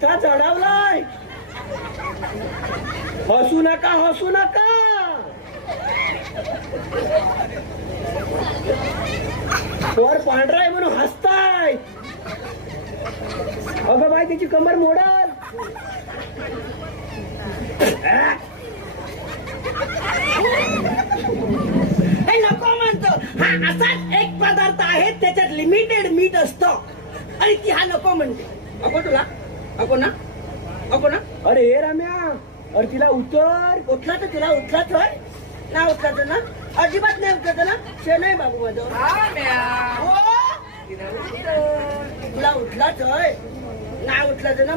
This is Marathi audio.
त्या चढावलाय. हसू नका, हसू नका. वर पांढरा आहे म्हणून हसताय. अगं बाई त्याची कमर मोडल. हे नको म्हणतो. हा असाच एक पदार्थ आहे त्याच्यात लिमिटेड मीठ असतो आणि ती हा नको म्हणते. अगो तुला अगो ना अगो ना. अरे हे रम्या, अरे तिला उतर. उठला तर तुला उठलाच होय ना. उठलाच ना, अजिबात नाही उठलाच ना. शे नाही बाबू माझं. हो? तुला उठलाच होय ना. उठलाच ना.